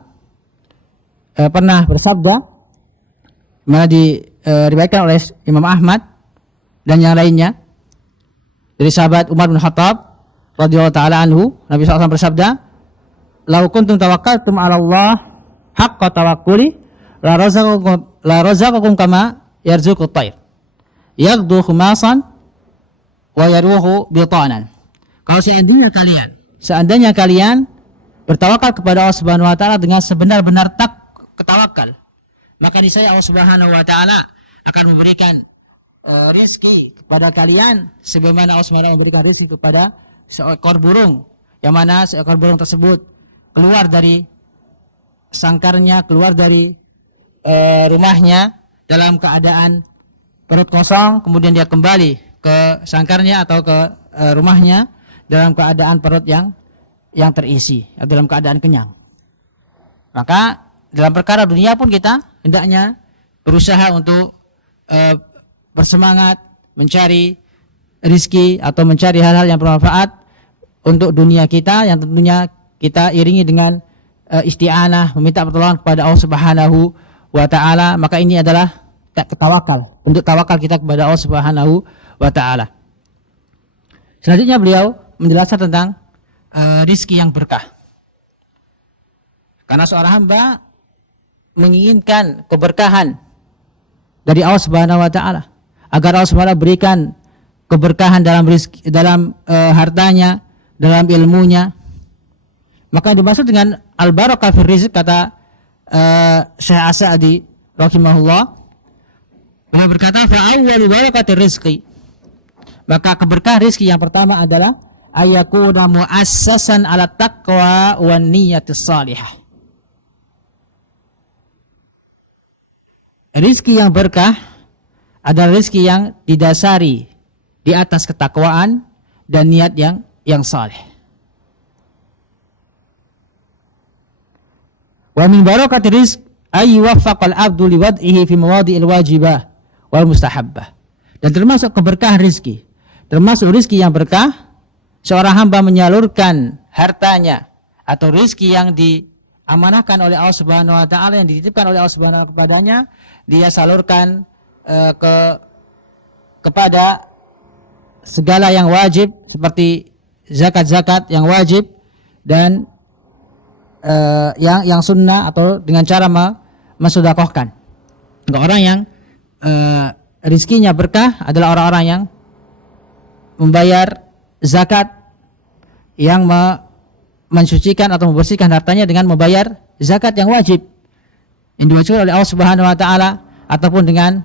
pernah bersabda, mana diriwayatkan oleh Imam Ahmad dan yang lainnya dari sahabat Umar bin Khattab radhiyallahu taala anhu, Nabi SAW bersabda, "Lau kuntum tawakkaltum 'ala Allah haqqa tawakkuli la razaqakum kama yarzuqut tayr yaghdu khumasan wa yaruhu bitanan." Kalau seandainya kalian bertawakal kepada Allah Subhanahu wa taala dengan sebenar-benar ketawakal, maka niscaya Allah Subhanahu wa taala akan memberikan rizki kepada kalian sebagaimana Allah SWT memberikan rizki kepada seekor burung, yang mana seekor burung tersebut keluar dari sangkarnya, keluar dari rumahnya dalam keadaan perut kosong, kemudian dia kembali ke sangkarnya atau ke rumahnya dalam keadaan perut yang terisi, atau dalam keadaan kenyang. Maka dalam perkara dunia pun kita hendaknya berusaha untuk bersemangat mencari rizki atau mencari hal-hal yang bermanfaat untuk dunia kita, yang tentunya kita iringi dengan isti'anah, meminta pertolongan kepada Allah Subhanahu wa taala. Maka ini adalah tawakal, untuk tawakal kita kepada Allah Subhanahu wa taala. Selanjutnya beliau menjelaskan tentang rizki yang berkah. Karena seorang hamba menginginkan keberkahan dari Allah Subhanahu wa taala, agar Allah Subhanahu berikan keberkahan dalam rizki, dalam hartanya, dalam ilmunya. Maka dimaksud dengan al-barakah fil rizq, kata Syekh As-Sa'di rahimahullah, beliau berkata fa awwalu barakatir rizqi, maka keberkahan rizki yang pertama adalah ayakuna muassasan ala taqwa wan niyatis salihah. Rizki yang berkah adalah rizki yang didasari di atas ketakwaan dan niat yang saleh. Wa min barakati rizq ay yuwaffaqal abdu liwad'ihi fi mawadhi'il wajibah wal mustahabbah. Dan termasuk keberkahan rizki, termasuk rizki yang berkah, seorang hamba menyalurkan hartanya atau rizki yang diamanahkan oleh Allah Subhanahu wa taala, yang dititipkan oleh Allah Subhanahu wa taala kepadanya, dia salurkan kepada segala yang wajib seperti zakat-zakat yang wajib dan yang sunnah, atau dengan cara mensedekahkan. Orang yang rizkinya berkah adalah orang-orang yang membayar zakat, yang mensucikan atau membersihkan hartanya dengan membayar zakat yang wajib yang diwajibkan oleh Allah Subhanahu wa taala, ataupun dengan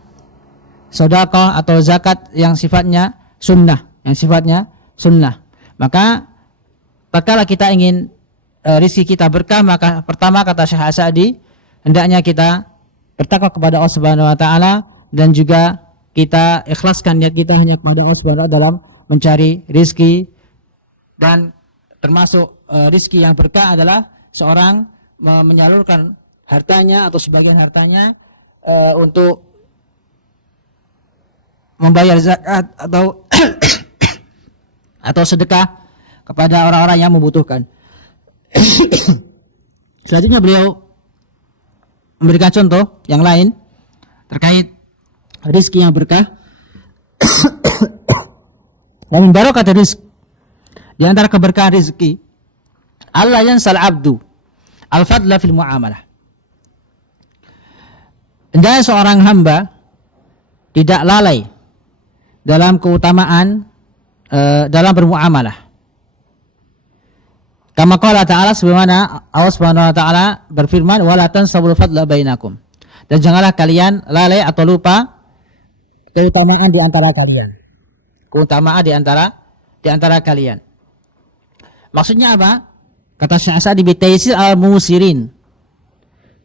sedekah atau zakat yang sifatnya sunnah, Maka tatkala kita ingin rizki kita berkah, maka pertama kata Syekh As-Sa'di, hendaknya kita bertakwa kepada Allah Subhanahu wa taala, dan juga kita ikhlaskan niat kita hanya kepada Allah Subhanahu wa taala dalam mencari rizki. Dan termasuk rizki yang berkah adalah seorang menyalurkan hartanya atau sebagian hartanya untuk membayar zakat atau atau sedekah kepada orang-orang yang membutuhkan. Selanjutnya beliau memberikan contoh yang lain terkait rizki yang berkah. Dan barokah rizki, di antara keberkahan rizki, Allah yansal abdu al-fadla fil muamalah. Hendaknya seorang hamba tidak lalai dalam keutamaan dalam bermuamalah. Kama qala ta'ala, sebagaimana Allah Subhanahu wa taala berfirman, wala tansabul fadla bainakum. Dan janganlah kalian lalai atau lupa keutamaan di antara kalian. Keutamaan di antara kalian. Maksudnya apa? Kata Syekh As-Sa'di, bitaisir al-musirin.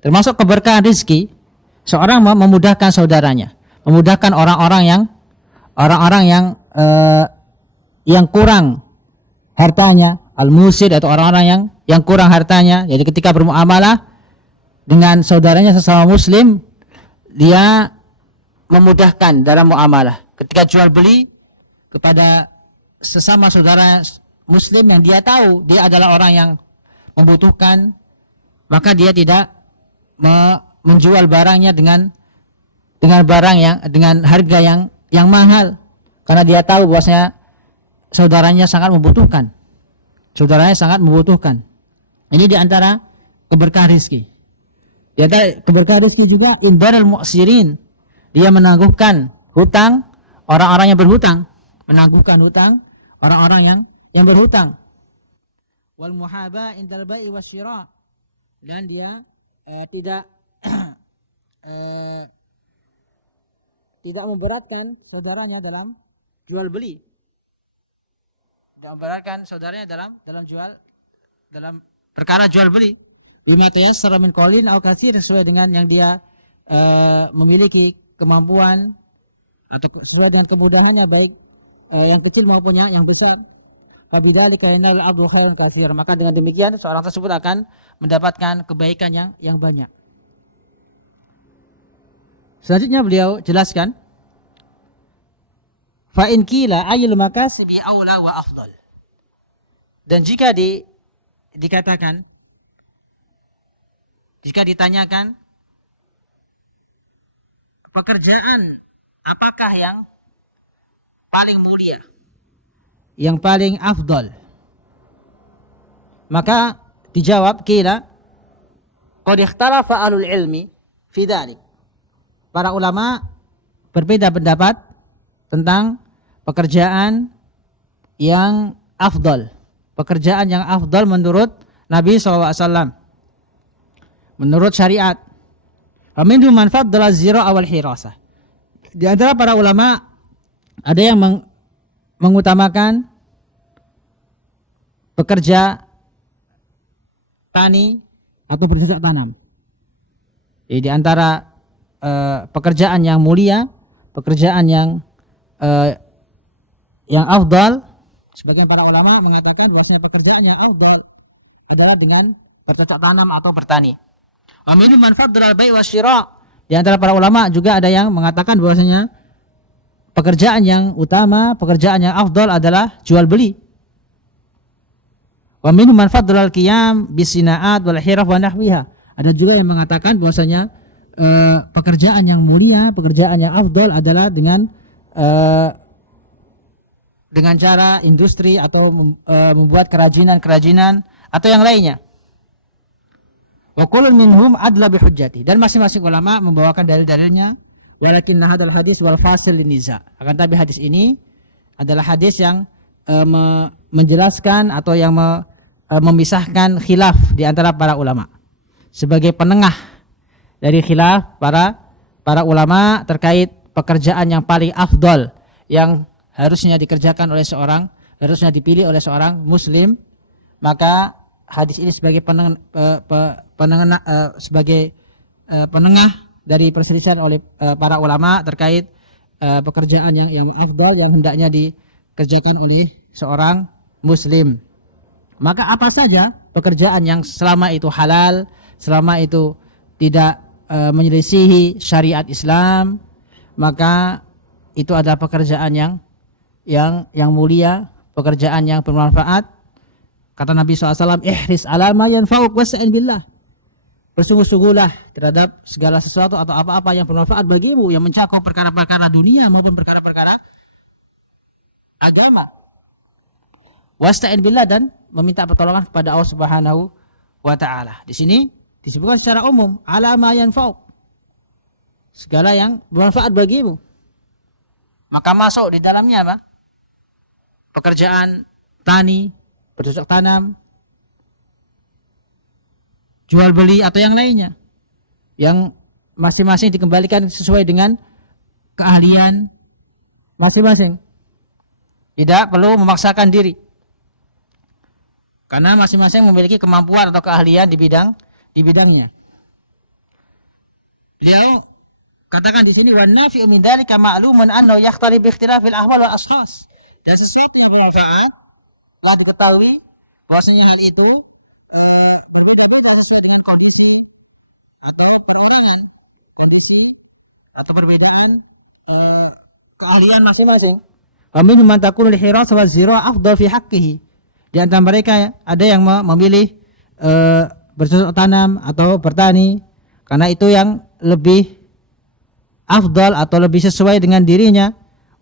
Termasuk keberkahan rizki, seorang memudahkan saudaranya, memudahkan orang-orang yang kurang hartanya, al-musir, atau orang-orang yang kurang hartanya. Jadi ketika bermuamalah dengan saudaranya sesama muslim, dia memudahkan dalam muamalah. Ketika jual beli kepada sesama saudara muslim yang dia tahu dia adalah orang yang membutuhkan, maka dia tidak menjual barangnya dengan harga yang mahal, karena dia tahu bahwasanya saudaranya sangat membutuhkan. Ini di antara keberkahan rizki. Di antara keberkahan rizki juga indarul mu'sirin, dia menangguhkan hutang orang-orang yang berhutang, yang berhutang. Wal muhaba indal bai'i wasyira, dan dia tidak tidak memberatkan saudaranya dalam jual beli. Tidak memberatkan saudaranya dalam perkara jual beli. Bima tayassara min qaulin aw katsir, sesuai dengan yang dia memiliki kemampuan atau sesuai dengan kemudahannya, baik yang kecil maupun yang besar. Fabidzalika yanal 'abdu khairan katsir, maka dengan demikian seorang tersebut akan mendapatkan kebaikan yang banyak. Selanjutnya beliau jelaskan, fa in qila ayyul makasibi aula wa afdal. Dan jika dikatakan, jika ditanyakan pekerjaan apakah yang paling mulia, yang paling afdal, maka dijawab qila qad ikhtalafa ahlul ilmi fi dzalik. Para ulama berbeda pendapat tentang pekerjaan yang afdal, pekerjaan yang afdal menurut Nabi SAW, menurut syariat. Minhum man faddala az-zira'a wal hirasah. Di antara para ulama ada yang mengutamakan pekerja tani atau bercocok tanam. Jadi di antara pekerjaan yang mulia, pekerjaan yang afdal, sebagian para ulama mengatakan bahwa pekerjaan yang afdal adalah dengan bercocok tanam atau bertani. Wa minhum man faddala al-bai' wasyira'. Di antara para ulama juga ada yang mengatakan bahwasanya pekerjaan yang utama, pekerjaan yang afdal adalah jual beli. Wa minhum man faddala al-qiyam bisina'at wal hiraf wa nahwiha. Ada juga yang mengatakan bahwasanya pekerjaan yang mulia, pekerjaan yang afdal adalah dengan cara industri atau membuat kerajinan-kerajinan atau yang lainnya. Wa kullun minhum adla bi hujjati, dan masing-masing ulama membawakan dalil-dalilnya. Walakin hadzal hadis wal fasil liniza. Akan tapi hadis ini adalah hadis yang menjelaskan atau yang memisahkan khilaf di antara para ulama, sebagai penengah dari khilaf para ulama terkait pekerjaan yang paling afdal yang harusnya dikerjakan oleh seorang, harusnya dipilih oleh seorang muslim. Maka hadis ini sebagai penengah dari perselisihan oleh para ulama terkait pekerjaan yang afdal yang hendaknya dikerjakan oleh seorang muslim. Maka apa saja pekerjaan yang selama itu halal, selama itu tidak menyelisihi syariat Islam, maka itu adalah pekerjaan yang mulia, pekerjaan yang bermanfaat. Kata Nabi SAW, ihris ala ma yanfa'uk wasta'in billah. Bersungguh-sungguhlah terhadap segala sesuatu atau apa-apa yang bermanfaat bagimu, yang mencakup perkara-perkara dunia maupun perkara-perkara agama. Wasta'in billah, dan meminta pertolongan kepada Allah Subhanahu wa taala. Di sini disebutkan secara umum, ala ma yanfa'uk, segala yang bermanfaat bagimu. Maka masuk di dalamnya apa? Pekerjaan tani, bercocok tanam, jual beli atau yang lainnya, yang masing-masing dikembalikan sesuai dengan keahlian masing-masing. Tidak perlu memaksakan diri, karena masing-masing memiliki kemampuan atau keahlian di bidangnya. Beliau katakan di sini, wan nafi'u min dzalika ma'lumun annahu yakhtali bi ikhtilafil ahwal wal ashkhas. Dan sesuatu yang bermanfaat telah diketahui bahwasanya hal itu berbeda-beda sesuai dengan kondisi atau perorangan, kondisi atau perbedaan keahlian masing-masing. Wa minhum man takunu al-hirasa wa zira' afdal fi haqqihi. Di antara mereka ada yang memilih bercocok tanam atau bertani karena itu yang lebih afdal atau lebih sesuai dengan dirinya.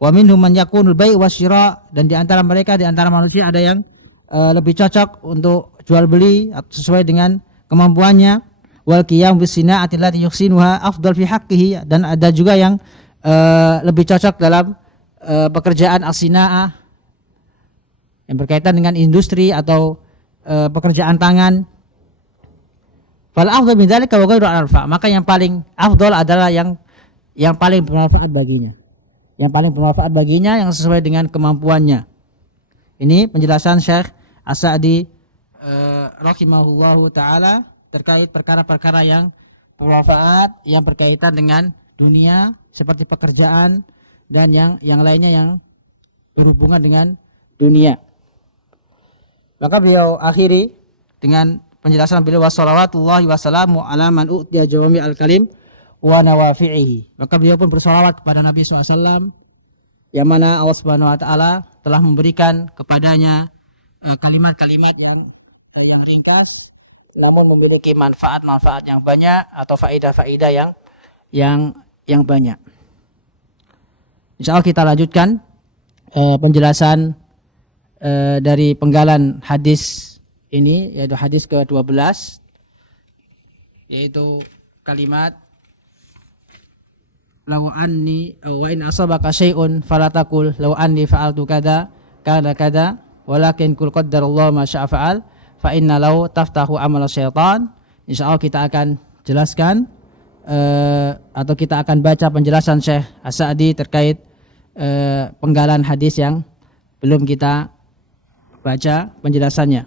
Wa minhum man yakunul bai' wasyira', dan di antara mereka, di antara manusia ada yang lebih cocok untuk jual beli sesuai dengan kemampuannya. Wal qiyam bisina'ati allati yuhsinuha afdal fi haqqihi, dan ada juga yang lebih cocok dalam pekerjaan as-sina'ah yang berkaitan dengan industri atau pekerjaan tangan. Fal afdal min dzalika wa ghairu al-anfa', maka yang paling afdal adalah yang yang paling bermanfaat baginya. Yang paling bermanfaat baginya yang sesuai dengan kemampuannya. Ini penjelasan Syekh As-Sa'di rahimahullahu taala terkait perkara-perkara yang bermanfaat yang berkaitan dengan dunia seperti pekerjaan dan yang lainnya yang berhubungan dengan dunia. Maka beliau akhiri dengan penjelasan beliau wassalawatullahi wassalamu ala man u'tiya jawami al-kalim wa nawafi'ihi. Maka beliau pun bersolawat kepada Nabi SAW yang mana Allah Subhanahu wa taala telah memberikan kepadanya kalimat-kalimat yang ringkas namun memiliki manfaat-manfaat yang banyak atau faidah-faidah yang banyak. Insyaallah kita lanjutkan penjelasan dari penggalan hadis ini, yaitu hadis ke-12, yaitu kalimat law anni wa in asabaka syai'un falatakul law anni fa'altu kada kada walakin kul qaddarallahu ma syaa fa'al fa inna law taftahu amal syaitan. Insyaallah kita akan jelaskan atau kita akan baca penjelasan Syekh As-Sa'di terkait penggalan hadis yang belum kita baca penjelasannya.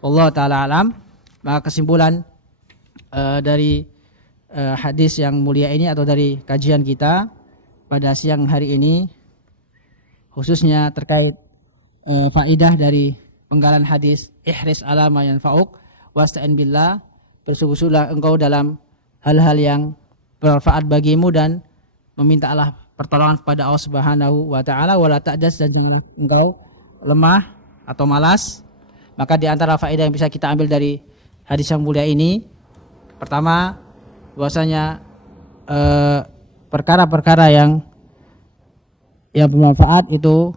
Allah taala alam. Maka kesimpulan dari hadis yang mulia ini atau dari kajian kita pada siang hari ini khususnya terkait faidah dari penggalan hadis ihris ala ma yanfa'uk wasta'in billah, bersungguh-sungguhlah engkau dalam hal-hal yang bermanfaat bagimu dan memintalah pertolongan kepada Allah Subhanahu wa taala, wala ta'jas, dan janganlah engkau lemah atau malas. Maka di antara faedah yang bisa kita ambil dari hadis yang mulia ini, pertama bahwasanya perkara-perkara yang bermanfaat itu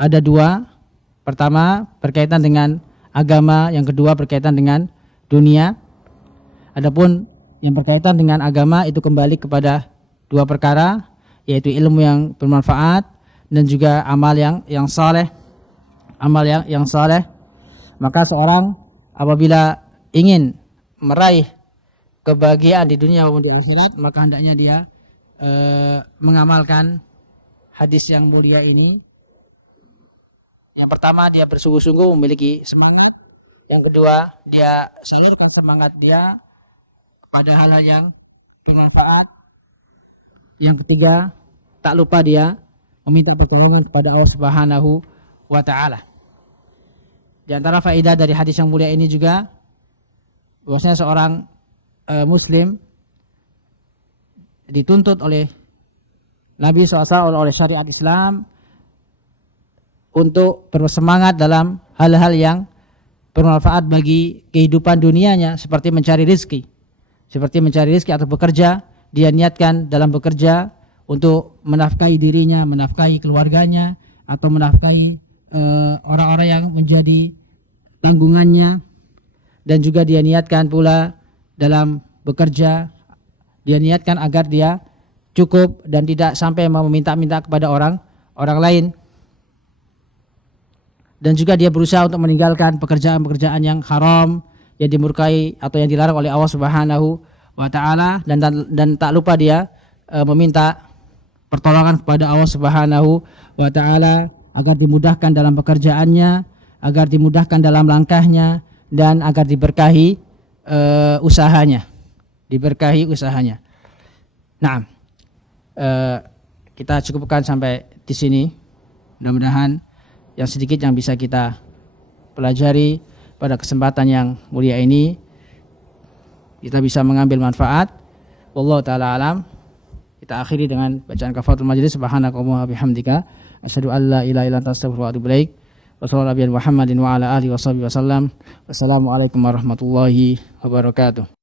ada dua. Pertama berkaitan dengan agama, yang kedua berkaitan dengan dunia. Adapun yang berkaitan dengan agama itu kembali kepada dua perkara, yaitu ilmu yang bermanfaat dan juga amal yang saleh. Amal yang saleh. Maka seorang apabila ingin meraih kebahagiaan di dunia maupun di akhirat, maka hendaknya dia mengamalkan hadis yang mulia ini. Yang pertama, dia bersungguh-sungguh memiliki semangat. Yang kedua, dia salurkan semangat dia pada hal-hal yang bermanfaat. Yang ketiga, tak lupa dia meminta pertolongan kepada Allah Subhanahu wa taala. Di antara faedah dari hadis yang mulia ini juga bahwasanya seorang muslim dituntut oleh Nabi SAW, oleh syariat Islam, untuk bersemangat dalam hal-hal yang bermanfaat bagi kehidupan dunianya, seperti mencari rezeki. Seperti mencari rezeki atau bekerja, dia niatkan dalam bekerja untuk menafkahi dirinya, menafkahi keluarganya, atau menafkahi orang-orang yang menjadi tanggungannya. Dan juga dia niatkan pula dalam bekerja, dia niatkan agar dia cukup dan tidak sampai meminta-minta kepada orang lain. Dan juga dia berusaha untuk meninggalkan pekerjaan-pekerjaan yang haram, yang dimurkai atau yang dilarang oleh Allah Subhanahu wa taala, dan tak lupa dia meminta pertolongan kepada Allah Subhanahu wa taala agar dimudahkan dalam pekerjaannya, agar dimudahkan dalam langkahnya, dan agar diberkahi usahanya. Diberkahi usahanya. Nah, kita cukupkan sampai di sini. Mudah-mudahan yang sedikit yang bisa kita pelajari pada kesempatan yang mulia ini kita bisa mengambil manfaat. Wallahu taala alam. Kita akhiri dengan bacaan kafaratul majlis. Subhanakallahumma wa bihamdika asyhadu an la ilaha illa anta astaghfiruka wa atubu ilaik. Wassallallahu ala Muhammadin wa ala alihi washabihi wasallam. Wassalamualaikum warahmatullahi wabarakatuh.